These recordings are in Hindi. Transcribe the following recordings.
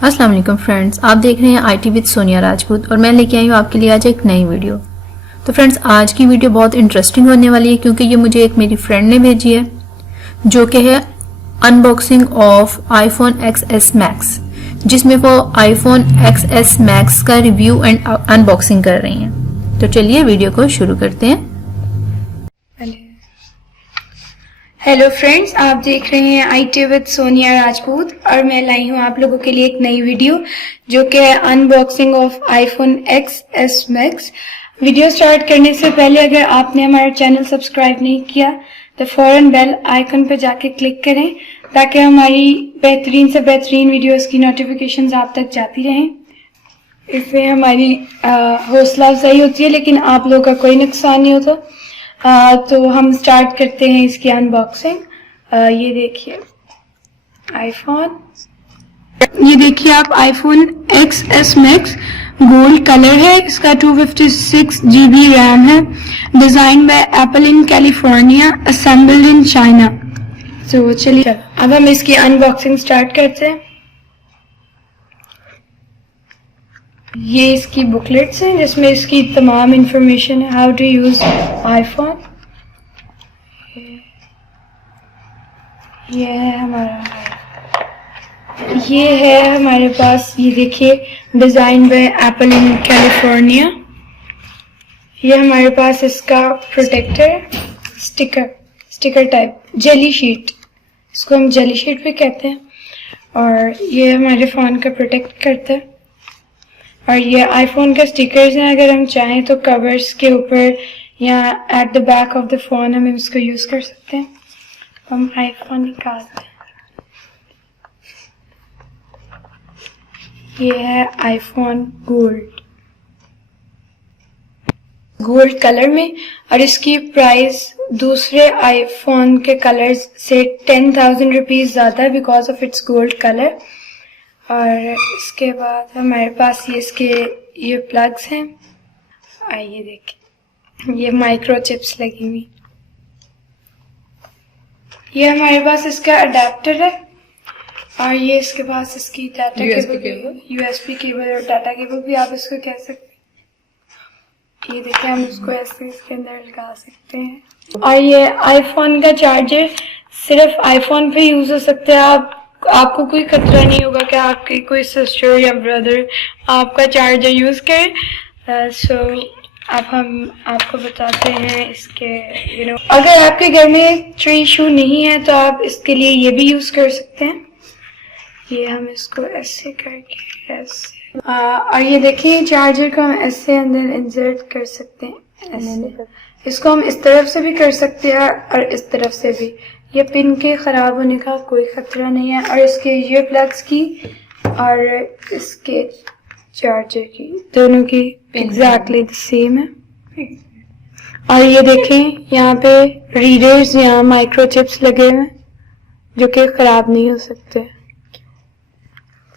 अस्सलाम वालेकुम फ्रेंड्स, आप देख रहे हैं आईटी विद सोनिया राजपूत और मैं लेके आई हूँ आपके लिए आज एक नई वीडियो। तो फ्रेंड्स, आज की वीडियो बहुत इंटरेस्टिंग होने वाली है क्योंकि ये मुझे एक मेरी फ्रेंड ने भेजी है जो कि है unboxing of iPhone XS max, जिसमें वो आईफोन XS मैक्स का रिव्यू एंड अनबॉक्सिंग कर रही हैं। तो चलिए वीडियो को शुरू करते हैं। हेलो फ्रेंड्स, आप देख रहे हैं आईटी विद सोनिया राजपूत और मैं लाई हूँ आप लोगों के लिए एक नई वीडियो जो कि है unboxing of iPhone XS max. Video start करने से पहले अगर आपने हमारा चैनल सब्सक्राइब नहीं किया तो फौरन बेल आइकन पर जाके क्लिक करें ताकि हमारी बेहतरीन से बेहतरीन वीडियोस की नोटिफिकेशंस आप तक जाती रहें। इससे हमारी हौसला अफजाई होती है लेकिन आप लोगों का कोई नुकसान नहीं होता। तो हम स्टार्ट करते हैं इसकी अनबॉक्सिंग। ये देखिए आईफोन, ये देखिए आप iPhone XS max gold colour है। इसका 256 GB रैम है। Design by Apple in California, assembled in China. तो चलिए अब हम इसकी अनबॉक्सिंग स्टार्ट करते हैं। ये इसकी बुकलेट्स हैं जिसमें इसकी तमाम इंफॉर्मेशन है, हाउ टू यूज आईफोन। ये है हमारे पास, ये देखिए design by Apple in California. ये हमारे पास इसका protector sticker type jelly sheet, इसको हम जेली शीट भी कहते हैं, और ये हमारे फोन का प्रोटेक्ट करता है। और ये आईफोन का स्टिकर्स हैं, अगर हम चाहें तो कवर्स के ऊपर या at the back of the phone हम इसको यूज कर सकते हैं। हम आईफोन निकालते हैं। ये है आईफोन गोल्ड कलर में, और इसकी प्राइस दूसरे आईफोन के कलर्स से 10,000 रुपीज ज्यादा है because of its gold colour. और इसके बाद हमारे पास ये प्लग्स हैं, ये देखिए ये माइक्रो चिप्स लगी हुई। ये हमारे पास इसका अडेप्टर है, और ये इसके पास इसकी डाटा केबल, USB केबल और डाटा केबल भी आप इसको कह सकते हैं। ये देखिए हम इसको ऐसे इसके अंदर लगा सकते हैं। और ये आईफोन का चार्जर सिर्फ आईफोन पे यूज हो सकता है। आपको कोई खतरा नहीं होगा कि आपकी कोई सिस्टर या ब्रदर आपका चार्जर यूज करे। सो अब हम आपको बताते हैं इसके अगर आपके घर में ट्री शू नहीं है तो आप इसके लिए ये भी यूज कर सकते हैं। ये हम इसको ऐसे करके ऐसे और ये देखिए चार्जर को हम ऐसे अंदर इंसर्ट कर सकते हैं ऐसे। इसको हम इस तरफ से भी कर सकते हैं और इस तरफ से भी। ये पिन के खराब होने का कोई खतरा नहीं है। और इसके ये प्लग्स की और इसके चार्जर की दोनों की एग्जैक्टली द सेम है। और ये देखें यहाँ पे रीडर्स, यहाँ माइक्रो चिप्स लगे हुए हैं जो कि खराब नहीं हो सकते।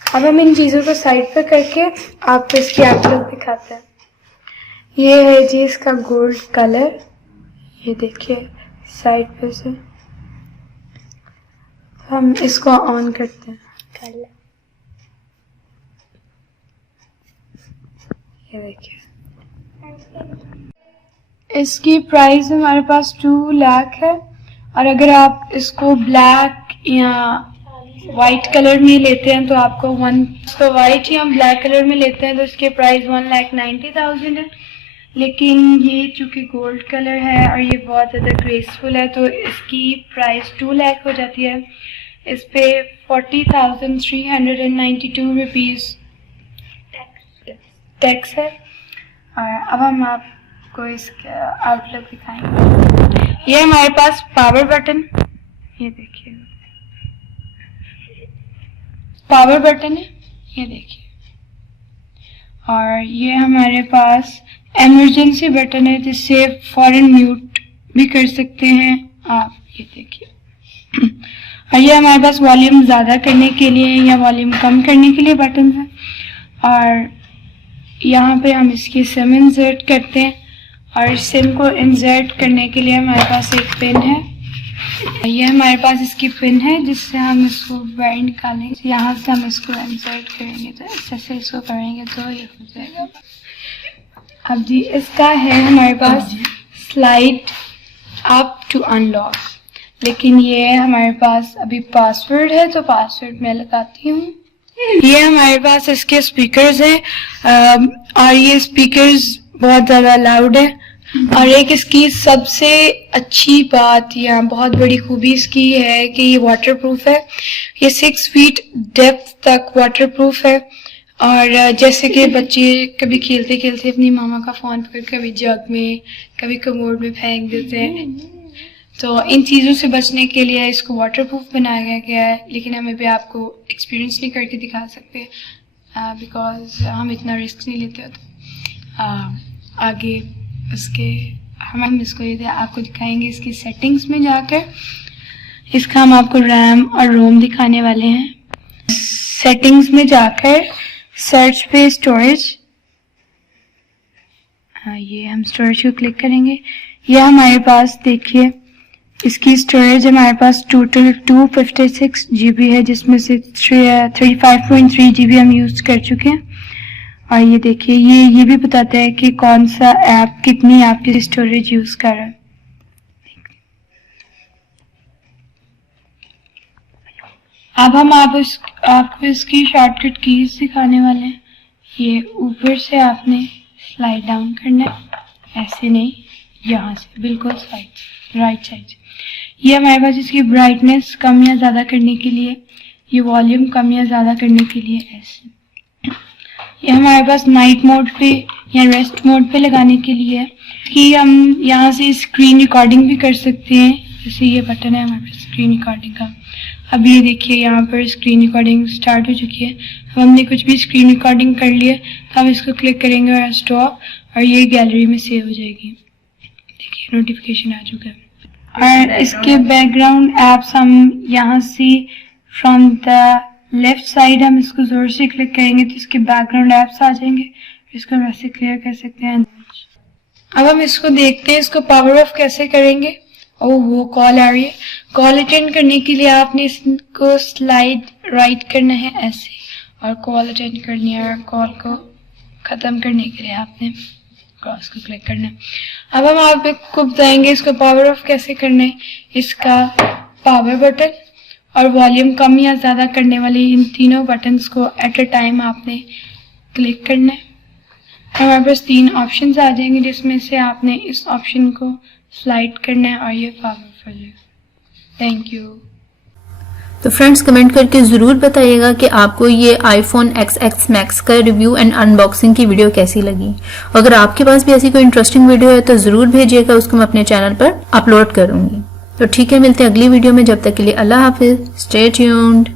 अब हम इन चीजों को साइड पे करके आपको इसकी आउटलुक दिखाते हैं। ये है जी इसका गोल्ड कलर, ये देखिए साइड पे से। हम इसको ऑन करते हैं। ये देखिए इसकी प्राइस हमारे पास 2 लाख है, और अगर आप इसको ब्लैक या वाइट कलर में लेते हैं तो आपको वाइट या ब्लैक कलर में लेते हैं तो इसके प्राइस 1,90,000 है। लेकिन ये चूंकि गोल्ड कलर है और ये बहुत ज़्यादा ग्रेसफुल है तो इसकी प्राइस 2 लाख हो जाती है। इस पे 40,392 रुपीज़ टैक्स है। और अब हम आपको इसका आउटलुक दिखाएंगे। ये हमारे पास पावर बटन, ये देखिए पावर बटन है, ये देखिए। और ये हमारे पास इमरजेंसी बटन है जिससे फौरन म्यूट भी कर सकते हैं आप, ये देखिए। और ये हमारे पास वॉल्यूम ज़्यादा करने के लिए या वॉल्यूम कम करने के लिए बटन है। और यहाँ पे हम इसकी सिम इंसर्ट करते हैं, और सिम को इंसर्ट करने के लिए हमारे पास एक पिन है। ये हमारे पास इसकी पिन है जिससे हम इसको वायर निकालेंगे। यहाँ से हम इसको इंसर्ट करेंगे, तो ऐसे इसको करेंगे तो ये हो जाएगा। अब जी इसका है हमारे पास स्लाइड अप टू अनलॉक, लेकिन ये हमारे पास अभी पासवर्ड है, तो पासवर्ड मैं लगाती हूँ। ये हमारे पास इसके स्पीकर्स हैं और ये स्पीकर्स बहुत ज़्यादा लाउड है। और एक इसकी सबसे अच्छी बात या बहुत बड़ी खूबी इसकी है कि ये वाटरप्रूफ है। ये 6 फीट डेप्थ तक वाटरप्रूफ है। और जैसे कि बच्चे कभी खेलते खेलते अपनी मामा का फ़ोन पकड़ कभी जग में कभी कमोड में फेंक देते हैं, तो इन चीज़ों से बचने के लिए इसको वाटरप्रूफ बनाया गया है। लेकिन हम अभी आपको एक्सपीरियंस नहीं करके दिखा सकते बिकॉज हम इतना रिस्क नहीं लेते होते। आगे उसके हम इसको ये आपको दिखाएंगे इसकी सेटिंग्स में जाकर। इसका हम आपको रैम और रोम दिखाने वाले हैं। सेटिंग्स में जाकर सर्च पे स्टोरेज, ये हम स्टोरेज को क्लिक करेंगे। यह हमारे पास देखिए इसकी स्टोरेज हमारे पास टोटल 256 GB है, जिसमें से 35.3 GB हम यूज कर चुके हैं। और ये देखिए ये भी बताता है कि कौन सा ऐप कितनी आपकी स्टोरेज यूज कर रहा है। अब हम आपको इसकी शॉर्टकट कीज सिखाने वाले हैं। ये ऊपर से आपने स्लाइड डाउन करना है, ऐसे नहीं, यहाँ से बिल्कुल साइड राइट साइड। ये हमारे पास इसकी ब्राइटनेस कम या ज़्यादा करने के लिए, ये वॉल्यूम कम या ज़्यादा करने के लिए ऐसे। ये हमारे पास नाइट मोड पे या रेस्ट मोड पे लगाने के लिए है कि हम यहाँ से स्क्रीन रिकॉर्डिंग भी कर सकते हैं। जैसे ये बटन है हमारे पास स्क्रीन रिकॉर्डिंग का। अब ये देखिए यहाँ पर स्क्रीन रिकॉर्डिंग स्टार्ट हो चुकी है। अब हमने कुछ भी स्क्रीन रिकॉर्डिंग कर लिया तो हम इसको क्लिक करेंगे और स्टॉप, और ये गैलरी में सेव हो जाएगी। देखिए नोटिफिकेशन आ चुका है। और इसके बैकग्राउंड एप्स हम यहाँ से फ्रॉम द लेफ्ट साइड हम इसको जोर से क्लिक करेंगे तो इसके बैकग्राउंड एप्स आ जाएंगे। इसको वैसे क्लियर कर सकते हैं। अब हम इसको देखते हैं इसको पावर ऑफ कैसे करेंगे। ओह कॉल आ रही है। कॉल अटेंड करने के लिए आपने इसको स्लाइड राइट करना है ऐसे, और कॉल अटेंड करनी है। और कॉल को ख़त्म करने के लिए आपने क्रॉस को क्लिक करना है। अब हम आपको बताएंगे इसको पावर ऑफ कैसे करना है। इसका पावर बटन और वॉल्यूम कम या ज़्यादा करने वाले इन तीनों बटन्स को एट अ टाइम आपने क्लिक करना है। हमारे पास 3 ऑप्शंस आ जाएंगे जिसमें से आपने इस ऑप्शन को स्लाइड करना है और ये पावरफुल है। Thank you. तो फ्रेंड्स कमेंट करके ज़रूर बताइएगा कि आपको ये iPhone XX Max का रिव्यू एंड अनबॉक्सिंग की वीडियो कैसी लगी। अगर आपके पास भी ऐसी कोई इंटरेस्टिंग वीडियो है तो ज़रूर भेजिएगा, उसको मैं अपने चैनल पर अपलोड करूँगी। तो ठीक है, मिलते हैं अगली वीडियो में। जब तक के लिए अल्लाह हाफिज़, स्टे ट्यून्ड।